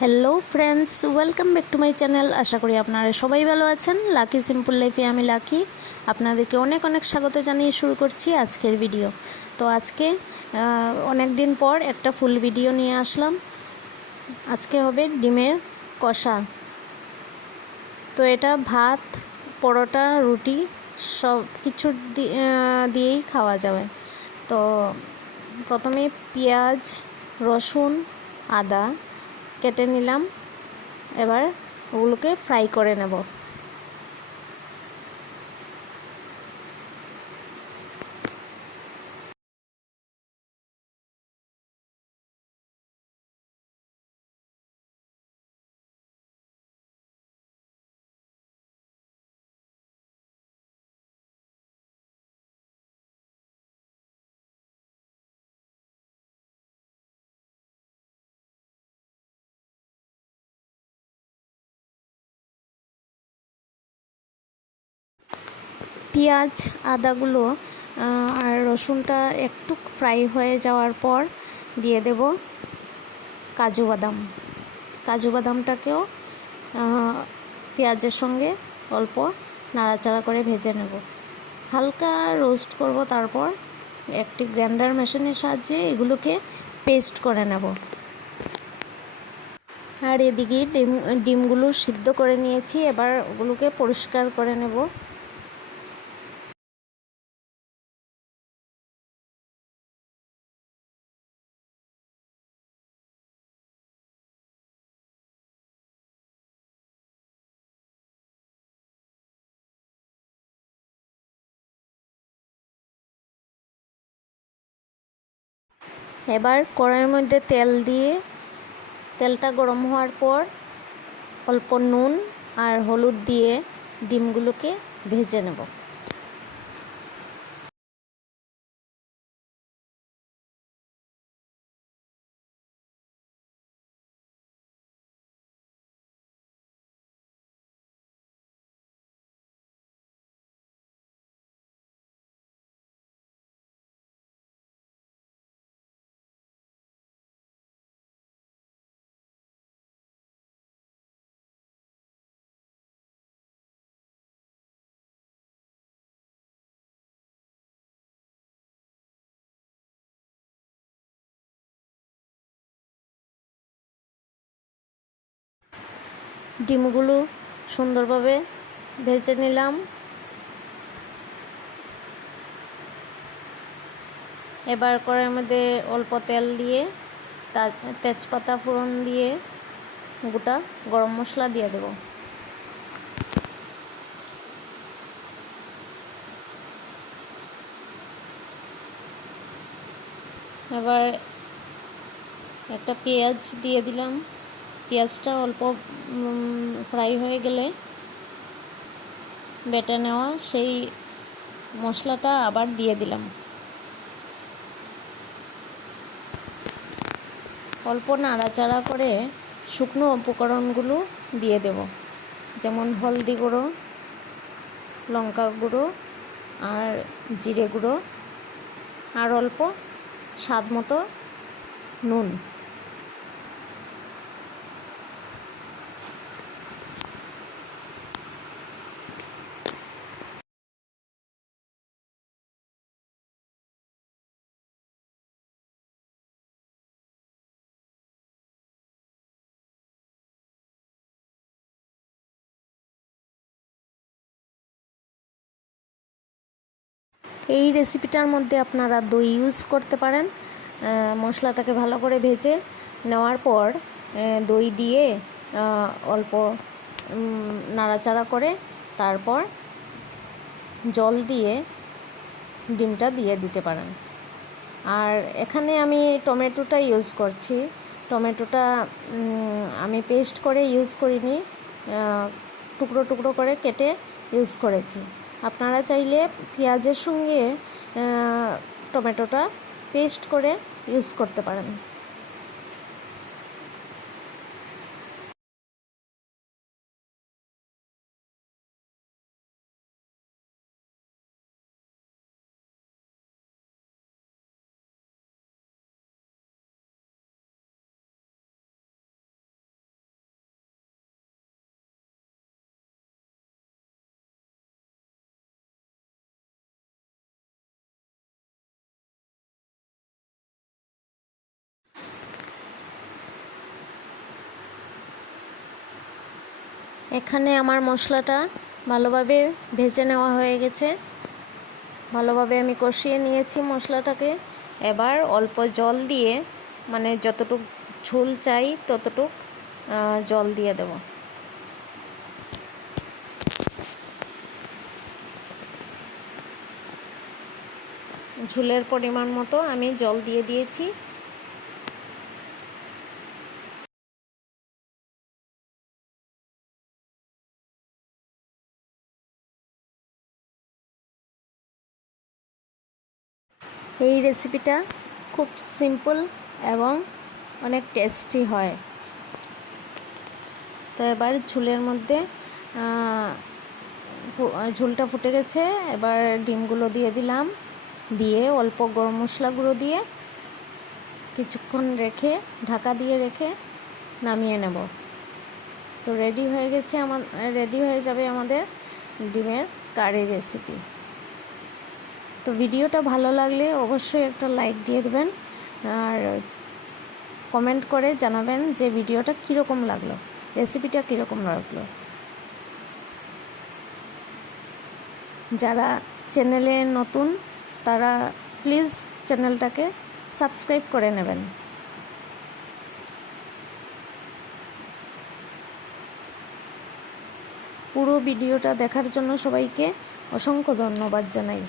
Hello friends, welcome back to my channel. আশা করি আপনারা সবাই ভালো আছেন। লাকি সিম্পল লাইফে আমি লাকি আপনাদেরকে অনেক অনেক স্বাগত জানিয়ে শুরু করছি আজকের ভিডিও। তো আজকে অনেক দিন পর একটা ফুল ভিডিও নিয়ে আসলাম। আজকে হবে ডিমের কষা। তো এটা ভাত, পরোটা, রুটি সব কিছু দিয়েই খাওয়া যাবে। তো প্রথমে পেঁয়াজ, রসুন, আদা কেটে নিলাম। এবার ওগুলোকে ফ্রাই করে নেব। পেঁয়াজ, আদাগুলো আর রসুনটা একটু ফ্রাই হয়ে যাওয়ার পর দিয়ে দেব কাজু বাদাম। কাজু বাদামটাকেও পেঁয়াজের সঙ্গে অল্প নাড়াচাড়া করে ভেজে নেব। হালকা রোস্ট করব, তারপর একটি গ্রাইন্ডার মেশিনের সাহায্যে এগুলোকে পেস্ট করে নেব। আর এদিকে ডিমগুলো সিদ্ধ করে নিয়েছি, এবার ওগুলোকে পরিষ্কার করে নেব। এবার কড়াইয়ের মধ্যে তেল দিয়ে তেলটা গরম হওয়ার পর অল্প নুন আর হলুদ দিয়ে ডিমগুলোকে ভেজে নেব। ডিমগুলো সুন্দরভাবে ভেজে নিলাম। এবার কড়াইয়ের মধ্যে অল্প তেল দিয়ে তেজপাতা ফোড়ন দিয়ে গোটা গরম মশলা দিয়ে দেব। এবার একটা পেঁয়াজ দিয়ে দিলাম। পেঁয়াজটা অল্প ফ্রাই হয়ে গেলে বেটে নেওয়া সেই মশলাটা আবার দিয়ে দিলাম। অল্প নাড়াচাড়া করে শুকনো উপকরণগুলো দিয়ে দেব, যেমন হলদি গুঁড়ো, লঙ্কা গুঁড়ো আর জিরে গুঁড়ো, আর অল্প স্বাদ মতো নুন। এই রেসিপিটার মধ্যে আপনারা দই ইউজ করতে পারেন। মশলাটাকে ভালো করে ভেজে নেওয়ার পর দই দিয়ে অল্প নাড়াচাড়া করে তারপর জল দিয়ে ডিমটা দিয়ে দিতে পারেন। আর এখানে আমি টমেটোটা ইউজ করছি। টমেটোটা আমি পেস্ট করে ইউজ করিনি, টুকরো টুকরো করে কেটে ইউজ করেছি। আপনারা চাইলে পেঁয়াজের সঙ্গে টমেটোটা পেস্ট করে ইউজ করতে পারেন। এখানে আমার মশলাটা ভালোভাবে ভেজে নেওয়া হয়ে গেছে। ভালোভাবে আমি কষিয়ে নিয়েছি মশলাটাকে। এবার অল্প জল দিয়ে, মানে যতটুক ঝোল চাই ততটুক জল দিয়ে দেব। ঝোলের পরিমাণ মতো আমি জল দিয়ে দিয়েছি। এই রেসিপিটা খুব সিম্পল এবং অনেক টেস্টি হয়। তো এবার ঝোলের মধ্যে ঝোলটা ফুটে গেছে। এবার ডিমগুলো দিয়ে দিলাম, দিয়ে অল্প গরম মশলা গুঁড়ো দিয়ে কিছুক্ষণ রেখে, ঢাকা দিয়ে রেখে নামিয়ে নেব। তো রেডি হয়ে যাবে আমাদের ডিমের কারি রেসিপি। তো ভিডিওটা ভালো লাগলে অবশ্যই একটা লাইক দিয়ে দেবেন, আর কমেন্ট করে জানাবেন যে ভিডিওটা কীরকম লাগলো, রেসিপিটা কীরকম লাগলো। যারা চ্যানেলে নতুন তারা প্লিজ চ্যানেলটাকে সাবস্ক্রাইব করে নেবেন। পুরো ভিডিওটা দেখার জন্য সবাইকে অসংখ্য ধন্যবাদ জানাই।